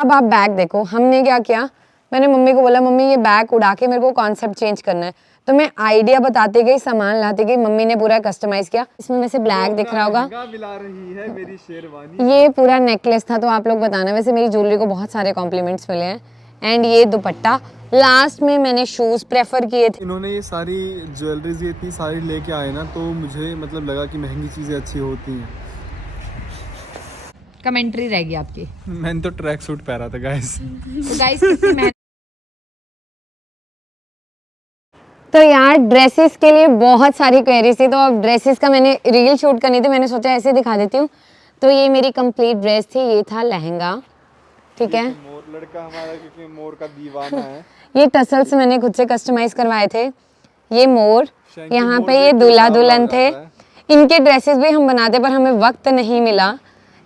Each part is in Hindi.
अब आप बैग देखो, हमने क्या किया, मैंने मम्मी को बोला मम्मी ये बैग उड़ा के मेरे को कॉन्सेप्ट चेंज करना है, तो मैं आइडिया बताते गई, सामान लाते गई, मम्मी ने पूरा कस्टमाइज किया। इसमें वैसे ब्लैक दिख रहा होगा, मिला रही है मेरी शेरवानी। ये पूरा नेकलेस था, तो आप लोग बताना। वैसे मेरी ज्वेलरी को बहुत सारे कॉम्प्लीमेंट्स मिले हैं। एंड ये दुपट्टा, लास्ट में मैंने शूज प्रेफर किए थे। इन्होंने ये सारी ज्वेलरीज ये इतनी सारी लेके आए ना, तो मुझे मतलब लगा कि महंगी चीज़ें अच्छी होती हैं। कमेंट्री रहेगी आपकी। मैंने तो ट्रैक सूट पहना था गाइस। तो गाइस कितनी मेहनत। तो यार ड्रेसेस के लिए बहुत सारी क्वेरीज थी, तो अब ड्रेसेस का मैंने रील शूट करनी थी, मैंने सोचा ऐसे दिखा देती हूँ। तो ये मेरी कंप्लीट ड्रेस थी, ये था लहंगा, ठीक है। मोर लड़का हमारा क्योंकि मोर का दीवाना है। ये टसल्स मैंने खुद से कस्टमाइज करवाए थे। ये मोर, यहाँ पे ये दूल्हा दुल्हन थे। इनके ड्रेसेस भी हम बनाते पर हमें वक्त नहीं मिला,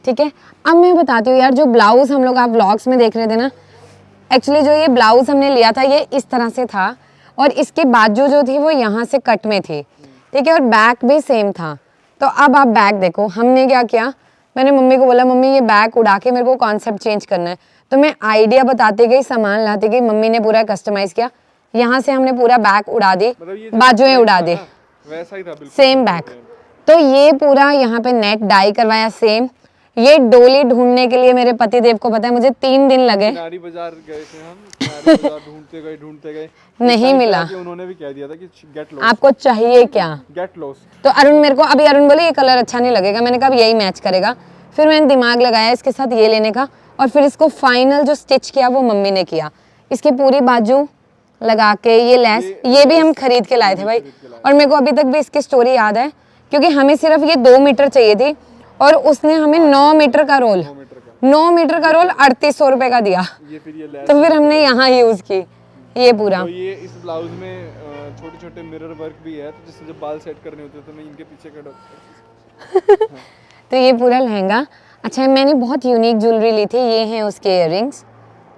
ठीक है। अब मैं बताती हूँ यार, जो ब्लाउज हम लोग आप व्लॉग्स में देख रहे थे ना, एक्चुअली जो ये ब्लाउज हमने लिया था ये इस तरह से था, और इसके बाजू जो थी वो यहाँ से कट में थी, ठीक है, और बैक भी सेम था। तो अब आप बैग देखो, हमने क्या किया, मैंने मम्मी को बोला मम्मी ये बैग उड़ा के मेरे को कॉन्सेप्ट चेंज करना है, तो मैं आइडिया बताते गई, सामान लाते गई, मम्मी ने पूरा कस्टमाइज किया। यहाँ से हमने पूरा बैग उड़ा दी, बाजुएं उड़ा दी, वैसा ही था बिल्कुल सेम बैग। तो ये पूरा यहाँ पे नेट डाई करवाया सेम। ये डोली ढूंढने के लिए मेरे पति देव को पता है मुझे 3 दिन लगे। किनारी बाजार गए थे हम, किनारी बाजार ढूंढते गए नहीं मिला। उन्होंने भी कह दिया था कि गेट लॉस्ट, आपको चाहिए क्या? Get lost. तो अरुण मेरे को अभी अरुण बोले ये कलर अच्छा नहीं लगेगा, मैंने कहा यही मैच करेगा। फिर मैंने दिमाग लगाया इसके साथ ये लेने का, और फिर इसको फाइनल जो स्टिच किया वो मम्मी ने किया। इसकी पूरी बाजू लगा के ये लेस, ये भी हम खरीद के लाए थे भाई। और मेरे को अभी तक भी इसकी स्टोरी याद है, क्योंकि हमें सिर्फ ये 2 मीटर चाहिए थी, और उसने हमें 9 मीटर का रोल 3800 रुपए का दिया। तो फिर हमने यहाँ यूज की ये पूरा। तो ये इस ब्लाउज में छोटे छोटे मिरर वर्क भी है, तो जिससे जब बाल सेट करने होते हैं तो मैं इनके पीछे खड़ा। तो ये पूरा लहंगा। अच्छा, मैंने बहुत यूनिक ज्वेलरी ली थी, ये हैं उसके इयररिंग्स,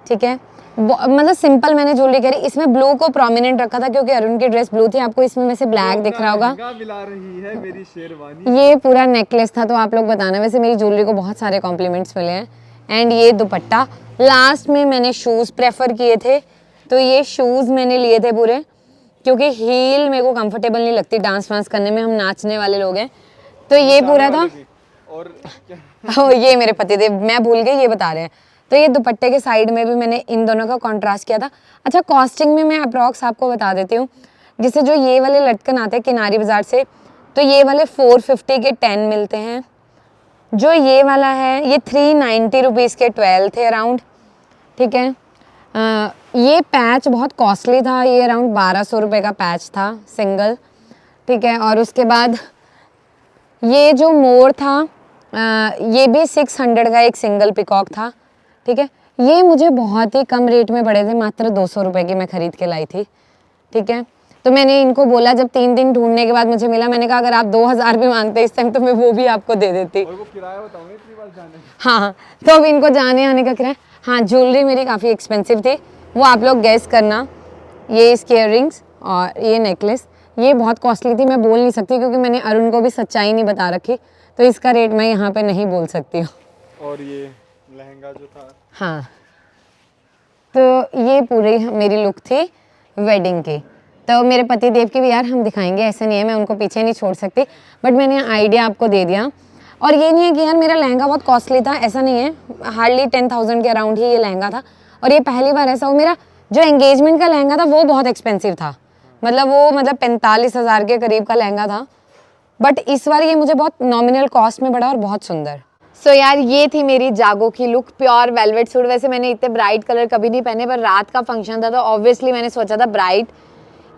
ठीक है। मतलब सिंपल मैंने ज्वेलरी करी, इसमें ब्लू को प्रोमिनेंट रखा था क्योंकि अरुण की ड्रेस ब्लू थी। आपको इसमें वैसे ब्लैक दिख रहा होगा, मिला रही है मेरी शेरवानी। ये पूरा नेकलेस था, तो आप लोग बताना। वैसे मेरी ज्वेलरी को बहुत सारे कॉम्प्लीमेंट्स मिले हैं। एंड ये दुपट्टा, लास्ट में मैंने शूज़ प्रेफर किए थे, तो ये शूज़ मैंने लिए थे पूरे, क्योंकि हील मेरे को कंफर्टेबल नहीं लगती डांस वांस करने में, हम नाचने वाले लोग हैं। तो ये पूरा था। और ये मेरे पति थे, मैं भूल गई ये बता रहे हैं। तो ये दुपट्टे के साइड में भी मैंने इन दोनों का कॉन्ट्रास्ट किया था। अच्छा, कॉस्टिंग में मैं अप्रॉक्स आपको बता देती हूँ। जैसे जो ये वाले लटकन आते हैं किनारी बाजार से, तो ये वाले 450 के 10 मिलते हैं। जो ये वाला है ये 390 रुपीज़ के 12 थे अराउंड, ठीक है। ये पैच बहुत कॉस्टली था, ये अराउंड 1200 रुपये का पैच था सिंगल, ठीक है। और उसके बाद ये जो मोर था, ये भी 600 का एक सिंगल पिकॉक था, ठीक है। ये मुझे बहुत ही कम रेट में पड़े थे, मात्र 200 रुपये की मैं खरीद के लाई थी, ठीक है। तो मैंने इनको बोला, जब 3 दिन ढूंढने के बाद मुझे मिला, मैंने कहा अगर आप 2000 भी मांगते इस टाइम तो मैं वो भी आपको दे देती। और वो किराया बताऊंगा इतनी बार जाने। हाँ, तो अब इनको जाने आने का किराया। हाँ, ज्वेलरी मेरी काफ़ी एक्सपेंसिव थी, वो आप लोग गैस करना। ये इसके इयररिंग्स और ये नेकलेस, ये बहुत कॉस्टली थी, मैं बोल नहीं सकती क्योंकि मैंने अरुण को भी सच्चाई नहीं बता रखी, तो इसका रेट मैं यहाँ पे नहीं बोल सकती हूँ। और ये लहंगा जो था, हाँ, तो ये पूरी मेरी लुक थी वेडिंग की। तो मेरे पति देव की भी यार हम दिखाएंगे, ऐसा नहीं है, मैं उनको पीछे नहीं छोड़ सकती, बट मैंने आइडिया आपको दे दिया। और ये नहीं है कि यार मेरा लहंगा बहुत कॉस्टली था, ऐसा नहीं है, हार्डली 10,000 के अराउंड ही ये लहंगा था। और ये पहली बार ऐसा हो, मेरा जो एंगेजमेंट का लहंगा था वो बहुत एक्सपेंसिव था, मतलब 45,000 के करीब का लहंगा था, बट इस बार ये मुझे बहुत नॉमिनल कॉस्ट में पड़ा और बहुत सुंदर। सो यार ये थी मेरी जागो की लुक, प्योर वेलवेट सूट। वैसे मैंने इतने ब्राइट कलर कभी नहीं पहने, पर रात का फंक्शन था तो ऑब्वियसली मैंने सोचा था ब्राइट।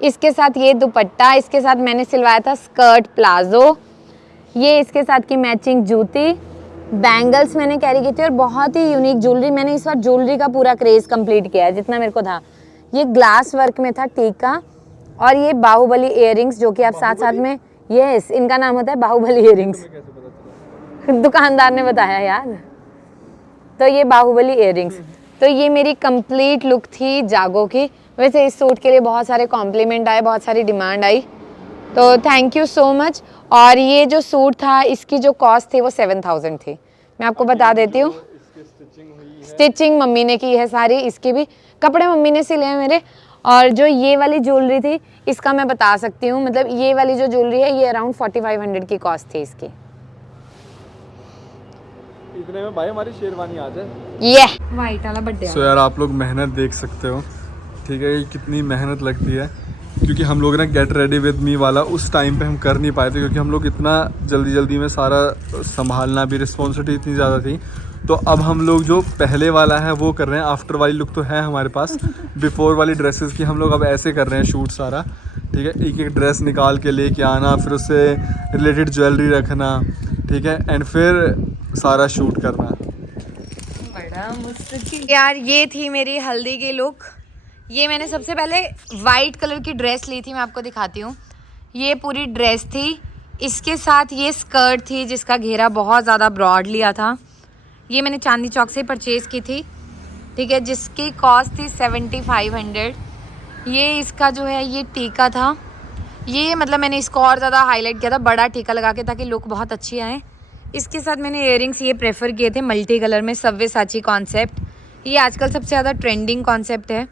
इसके साथ ये दुपट्टा, इसके साथ मैंने सिलवाया था स्कर्ट प्लाजो, ये इसके साथ की मैचिंग जूती, बैंगल्स मैंने कैरी की थी, और बहुत ही यूनिक ज्वेलरी। मैंने इस बार ज्वेलरी का पूरा क्रेज कंप्लीट किया है जितना मेरे को था। ये ग्लास वर्क में था टीका, और ये बाहुबली इयररिंग्स, जो कि आप साथ साथ में, यस, इनका नाम होता है बाहुबली इयररिंग्स, दुकानदार ने बताया यार। तो ये बाहुबली इयररिंग्स। तो ये मेरी कंप्लीट लुक थी जागो की। वैसे इस सूट के लिए बहुत सारे कॉम्प्लीमेंट आए, बहुत सारी डिमांड आई, तो थैंक यू सो मच। और ये जो सूट था इसकी जो कॉस्ट थी वो 7,000 थी, मैं आपको बता देती हूँ। स्टिचिंग मम्मी ने की है सारी, इसकी भी कपड़े मम्मी ने सिले हैं मेरे। और जो ये वाली ज्वेलरी थी इसका मैं बता सकती हूँ, मतलब ये वाली जो ज्वेलरी है ये अराउंड 4500 की कॉस्ट थी इसकी। इतने में भाई हमारी शेरवानी आ जाए। ये व्हाइट वाला बर्थडे सो यार आप लोग मेहनत देख सकते हो, ठीक है, ये कितनी मेहनत लगती है, क्योंकि हम लोग ना गेट रेडी विद मी वाला उस टाइम पे हम कर नहीं पाए थे, क्योंकि हम लोग इतना जल्दी जल्दी में सारा संभालना भी, रिस्पॉन्सिबिलिटी इतनी ज़्यादा थी। तो अब हम लोग जो पहले वाला है वो कर रहे हैं। आफ्टर वाली लुक तो है हमारे पास, बिफोर वाली ड्रेसेस की हम लोग अब ऐसे कर रहे हैं शूट सारा, ठीक है। एक एक ड्रेस निकाल के लेके आना, फिर उससे रिलेटेड ज्वेलरी रखना, ठीक है, एंड फिर सारा शूट करना। बड़ा मुश्किल यार। ये थी मेरी हल्दी की लुक। ये मैंने सबसे पहले वाइट कलर की ड्रेस ली थी, मैं आपको दिखाती हूँ। ये पूरी ड्रेस थी, इसके साथ ये स्कर्ट थी जिसका घेरा बहुत ज़्यादा ब्रॉड लिया था। ये मैंने चांदनी चौक से परचेज़ की थी, ठीक है, जिसकी कॉस्ट थी 7500। ये इसका जो है ये टीका था, ये मतलब मैंने इसको और ज़्यादा हाईलाइट किया था बड़ा टीका लगा के, ताकि लुक बहुत अच्छी आए। इसके साथ मैंने इयररिंग्स ये प्रेफर किए थे मल्टी कलर में, सव्यसाची कॉन्सेप्ट, ये आजकल सबसे ज़्यादा ट्रेंडिंग कॉन्सेप्ट है।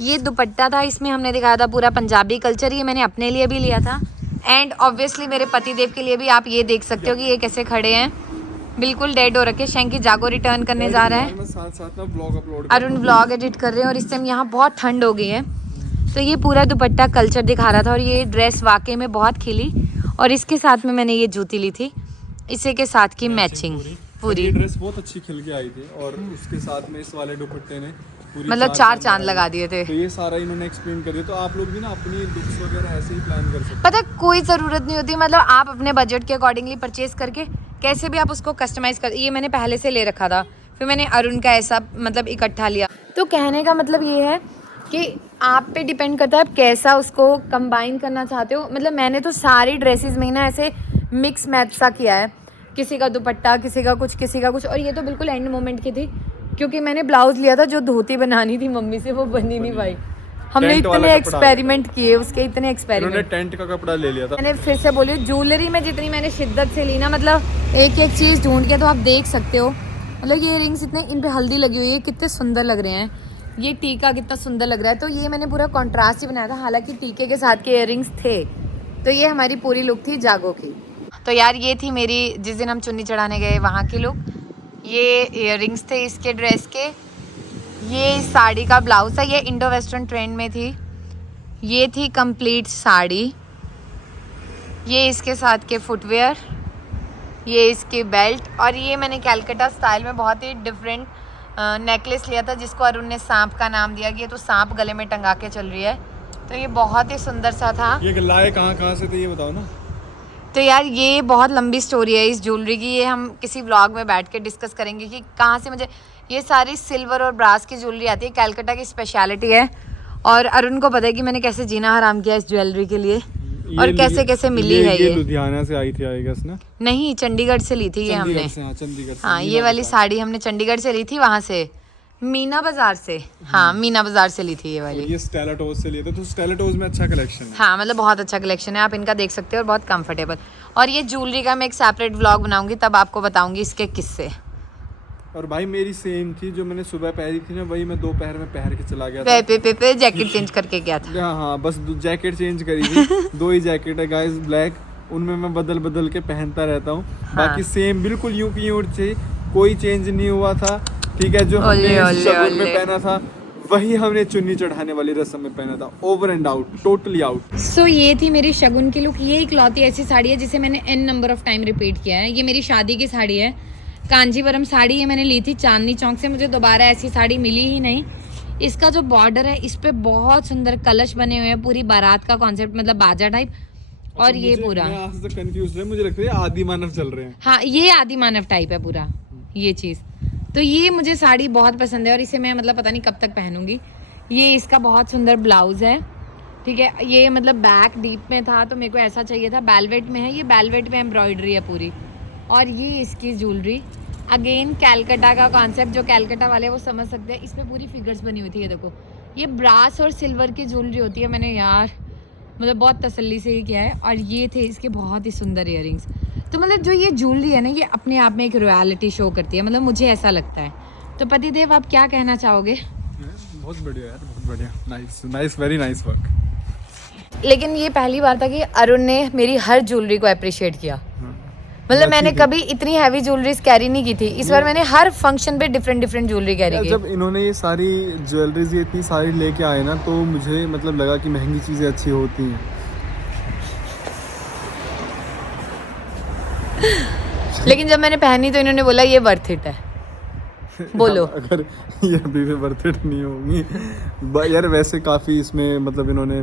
ये दुपट्टा था, इसमें हमने दिखाया था पूरा पंजाबी कल्चर, ये मैंने अपने लिए भी लिया था एंड ऑब्वियसली मेरे पति देव के लिए भी। आप ये देख सकते हो कि ये कैसे खड़े हैं, बिल्कुल डेड हो रखे। शैंकी जागो रिटर्न करने जा रहा है, साथ में blog upload, Arun blog edit कर रहे हैं और इस टाइम यहाँ बहुत ठंड हो गई है। तो ये पूरा दुपट्टा कल्चर दिखा रहा था और ये ड्रेस वाकई में बहुत खिली। और इसके साथ में मैंने ये जूती ली थी, इसी के साथ की मैचिंग पूरी। ये ड्रेस बहुत अच्छी खिल के आई थी और उसके साथ में इस वाले दुपट्टे ने पूरी मतलब चार चांद लगा दिए थे। तो ये सारा इन्होंने एक्सप्लेन कर दिया। तो आप लोग भी ना अपनी लुक्स वगैरह ऐसे ही प्लान कर सकते हैं। पता कोई ज़रूरत नहीं होती, मतलब आप अपने बजट के अकॉर्डिंगली परचेज करके कैसे भी आप उसको कस्टमाइज़ कर। ये मैंने पहले से ले रखा था, फिर मैंने अरुण का ऐसा मतलब इकट्ठा लिया। तो कहने का मतलब ये है कि आप पे डिपेंड करता है आप कैसा उसको कंबाइन करना चाहते हो। मतलब मैंने तो सारी ड्रेसेस में ना ऐसे मिक्स मैच सा किया है, किसी का दुपट्टा, किसी का कुछ, किसी का कुछ। और ये तो बिल्कुल एंड मोमेंट की थी, क्योंकि मैंने ब्लाउज़ लिया था जो धोती बनानी थी मम्मी से, वो बनी नहीं पाई। हमने इतने एक्सपेरिमेंट किए उसके, इतने एक्सपेरिमेंट। इन्होंने टेंट का कपड़ा ले लिया था। मैंने फिर से बोली ज्वेलरी में जितनी मैंने शिद्दत से ली ना, मतलब एक एक चीज़ ढूंढ के, तो आप देख सकते हो। मतलब ये रिंग्स इतने, इन पे हल्दी लगी हुई है, कितने सुंदर लग रहे हैं। ये टीका कितना सुंदर लग रहा है। तो ये मैंने पूरा कॉन्ट्रास्ट ही बनाया था, हालांकि टीके के साथ के इयररिंग्स थे। तो ये हमारी पूरी लुक थी जागो की। तो यार ये थी मेरी जिस दिन हम चुन्नी चढ़ाने गए वहाँ की लुक। ये इयररिंग्स थे इसके ड्रेस के, ये साड़ी का ब्लाउज था, ये इंडो वेस्टर्न ट्रेंड में थी। ये थी कंप्लीट साड़ी, ये इसके साथ के फुटवेयर, ये इसके बेल्ट, और ये मैंने कैलकटा स्टाइल में बहुत ही डिफरेंट नेकलेस लिया था, जिसको अरुण ने सांप का नाम दिया कि ये तो सांप गले में टंगा के चल रही है। तो ये बहुत ही सुंदर सा था। ये लाए कहाँ से थे ये बताओ ना। तो यार ये बहुत लंबी स्टोरी है इस ज्वेलरी की, ये हम किसी व्लॉग में बैठ के डिस्कस करेंगे कि कहाँ से मुझे ये सारी सिल्वर और ब्रास की ज्वेलरी आती है। कैलकटा की स्पेशलिटी है और अरुण को पता है कि मैंने कैसे जीना हराम किया इस ज्वेलरी के लिए और कैसे कैसे मिली है। ये लुधियाना से आई थी आई गेस ना? नहीं, चंडीगढ़ से ली थी ये हमने। चंडीगढ़ से। हाँ, ये वाली साड़ी हमने चंडीगढ़ से ली थी, वहाँ से मीना बाजार से। हाँ, मीना बाजार से ली थी ये वाली। ये स्टेला टोज से लिए थे। तो स्टेला टोज में अच्छा कलेक्शन है। हाँ, मतलब बहुत अच्छा कलेक्शन है, आप इनका देख सकते हो और बहुत कंफर्टेबल। और ये ज्वेलरी का मैं एक सेपरेट व्लॉग बनाऊंगी, तब आपको बताऊंगी इसके किस्से। और भाई मेरी सेम थी, जो मैंने सुबह पहनी थी ना, वही मैं दोपहर में पहन के चला गया था। पे जैकेट चेंज करके गया था। हाँ, बस जैकेट चेंज करी थी। 2 ही जैकेट है गाइस, ब्लैक, उनमें मैं बदल बदल के पहनता रहता हूँ। बाकी सेम बिल्कुल यूं की यूं थी, कोई चेंज नहीं हुआ था, ठीक है। जो हमने शगुन में पहना था वही हमने चुन्नी चढ़ाने वाली रस्म में पहना था। Over and out, totally out. So ये थी मेरी शगुन की लुक। ये इकलौती ऐसी साड़ी है जिसे मैंने n number of time repeat किया है। ये मेरी शादी की साड़ी है, कांजीवरम साड़ी। ये मैंने ली थी चांदनी चौक से, मुझे दोबारा ऐसी साड़ी मिली ही नहीं। इसका जो बॉर्डर है इस पे बहुत सुंदर कलश बने हुए हैं, पूरी बारात का कॉन्सेप्ट, मतलब बाजा टाइप। और ये पूरा मैं आज तक कंफ्यूज है, मुझे लगता है आदि मानव चल रहे हैं। हाँ, ये आदि मानव टाइप है पूरा ये चीज़। तो ये मुझे साड़ी बहुत पसंद है और इसे मैं मतलब पता नहीं कब तक पहनूंगी। ये इसका बहुत सुंदर ब्लाउज है, ठीक है। ये मतलब बैक डीप में था तो मेरे को ऐसा चाहिए था, बेलवेट में है। ये बेलवेट में एम्ब्रॉयडरी है पूरी। और ये इसकी ज्वेलरी अगेन कैलकटा का कॉन्सेप्ट, जो कैलकटा वाले वो समझ सकते हैं। इसमें पूरी फिगर्स बनी हुई थी, ये देखो। ये ब्रास और सिल्वर की ज्वेलरी होती है, मैंने यार मतलब बहुत तसल्ली से ही किया है। और ये थे इसके बहुत ही सुंदर इयररिंग्स। तो मतलब जो ये ज्वेलरी है ना, ये अपने आप में एक रॉयलिटी शो करती है, मतलब मुझे ऐसा लगता है। तो पतिदेव आप क्या कहना चाहोगे? बहुत बढ़िया यार, बहुत बढ़िया, nice nice, very nice work. लेकिन ये पहली बार था कि अरुण ने मेरी हर ज्वेलरी को अप्रिशिएट किया। मतलब मैंने कभी इतनी हैवी ज्वेलरीज कैरी नहीं की थी, इस बार मैंने हर फंक्शन पे डिफरेंट डिफरेंट ज्वेलरी कैरी की। जब इन्होंने ये सारी ज्वेलरीज ये इतनी सारी लेके आए ना, तो मुझे मतलब लगा कि महंगी चीज़ें अच्छी होती हैं। लेकिन जब मैंने पहनी तो इन्होंने बोला ये वर्थ इट है। बोलो। अगर ये अभी भी वर्थ इट नहीं होगी यार, वैसे काफ़ी इसमें मतलब इन्होंने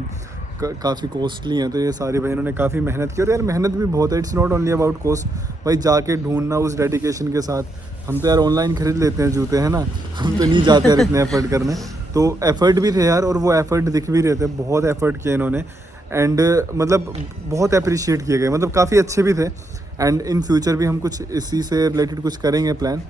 काफ़ी कॉस्टली हैं, तो ये सारी भाई इन्होंने काफ़ी मेहनत की, और यार मेहनत भी बहुत है। It's not only about cost भाई, जाके ढूंढना उस डेडिकेशन के साथ। हम तो यार ऑनलाइन खरीद लेते हैं जूते, है ना, हम तो नहीं जाते यार इतने एफर्ट करने। तो एफर्ट भी थे यार, और वो एफर्ट दिख भी रहे थे, बहुत एफर्ट किए इन्होंने। एंड मतलब बहुत अप्रिशिएट किए गए, मतलब काफ़ी अच्छे भी थे। एंड इन फ्यूचर भी हम कुछ इसी से रिलेटेड कुछ करेंगे plan.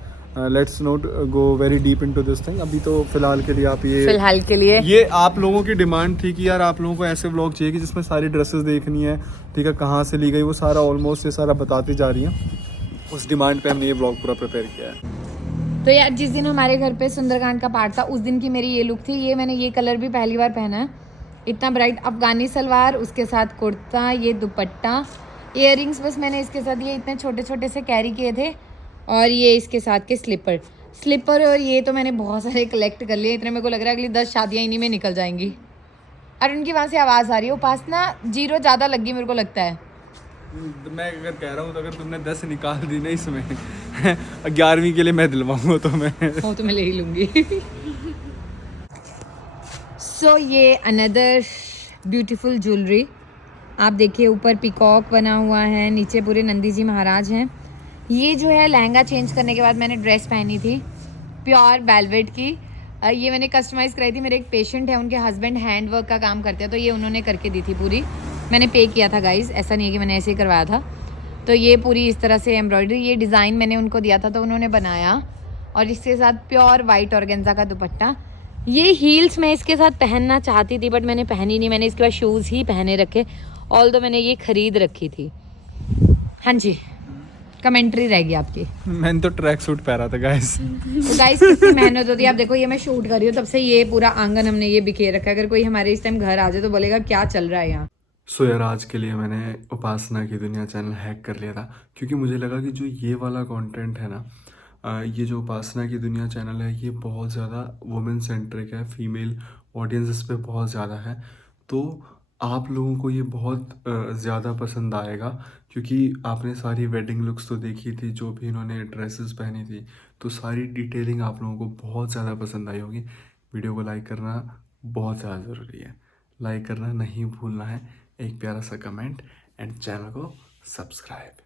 Let's not go very deep into this thing. अभी तो फिलहाल के लिए आप फिलहाल के लिए ये आप लोगों की डिमांड थी कि यार आप लोगों को ऐसे व्लॉग चाहिए कि जिसमें सारी ड्रेसेस देखनी है, ठीक है, कहाँ से ली गई, वो सारा ऑलमोस्ट ये सारा बताती जा रही हैं। उस डिमांड पे हमने ये व्लॉग पूरा प्रिपेयर किया है। तो यार जिस दिन हमारे घर पे सुंदरकांड का पार्ट था, उस दिन की मेरी ये लुक थी। ये मैंने ये कलर भी पहली बार पहना है, इतना ब्राइट अफगानी सलवार, उसके साथ कुर्ता, ये दुपट्टा, इयररिंग्स बस मैंने इसके साथ ये इतने छोटे छोटे से कैरी किए थे, और ये इसके साथ के स्लीपर और ये तो मैंने बहुत सारे कलेक्ट कर लिए। इतने मेरे को लग रहा है अगली 10 शादियाँ इन्हीं में निकल जाएंगी। और उनकी वहाँ से आवाज़ आ रही है, उपासना 0 ज़्यादा लग गई मेरे को लगता है। मैं अगर कह रहा हूँ तो अगर तुमने 10 निकाल दी ना इसमें 11वीं के लिए मैं दिलवाऊंगा तो मैं ले ही लूँगी। सो ये अनदर ब्यूटीफुल ज्वेलरी, आप देखिए ऊपर पीकॉक बना हुआ है, नीचे पूरे नंदी जी महाराज हैं। ये जो है लहंगा चेंज करने के बाद मैंने ड्रेस पहनी थी प्योर वेलवेट की। ये मैंने कस्टमाइज़ कराई थी। मेरे एक पेशेंट है, उनके हस्बैंड हैंड वर्क का काम करते हैं, तो ये उन्होंने करके दी थी पूरी। मैंने पे किया था गाइज, ऐसा नहीं है कि मैंने ऐसे ही करवाया था। तो ये पूरी इस तरह से एम्ब्रॉयडरी, ये डिज़ाइन मैंने उनको दिया था तो उन्होंने बनाया, और इसके साथ प्योर वाइट ऑर्गेन्जा का दुपट्टा। ये हील्स मैं इसके साथ पहनना चाहती थी बट मैंने पहनी नहीं, मैंने इसके बाद शूज़ ही पहने रखे, ऑल्दो मैंने ये खरीद रखी थी। हाँ जी, कमेंट्री रहेगी आपकी। मैंने तो ट्रैक सूट पहना था गाइस। तो गाइस कितनी मेहनत होती है। आप देखो ये मैं शूट कर रही हूँ तब से, ये पूरा आंगन हमने ये बिखेर रखा है। अगर कोई हमारे इस टाइम घर आ जाए तो बोलेगा क्या चल रहा है यहाँ। सो यार आज के लिए मैंने उपासना की दुनिया चैनल हैक कर लिया था, क्योंकि मुझे लगा कि जो ये वाला कंटेंट है ना, ये जो उपासना की दुनिया चैनल है, ये बहुत ज़्यादा वुमेन सेंट्रिक है, फीमेल ऑडियंस इस पर बहुत ज़्यादा है। तो आप लोगों को ये बहुत ज़्यादा पसंद आएगा, क्योंकि आपने सारी वेडिंग लुक्स तो देखी थी, जो भी इन्होंने ड्रेसेस पहनी थी, तो सारी डिटेलिंग आप लोगों को बहुत ज़्यादा पसंद आई होगी। वीडियो को लाइक करना बहुत ज़्यादा ज़रूरी है, लाइक करना नहीं भूलना है, एक प्यारा सा कमेंट एंड चैनल को सब्सक्राइब।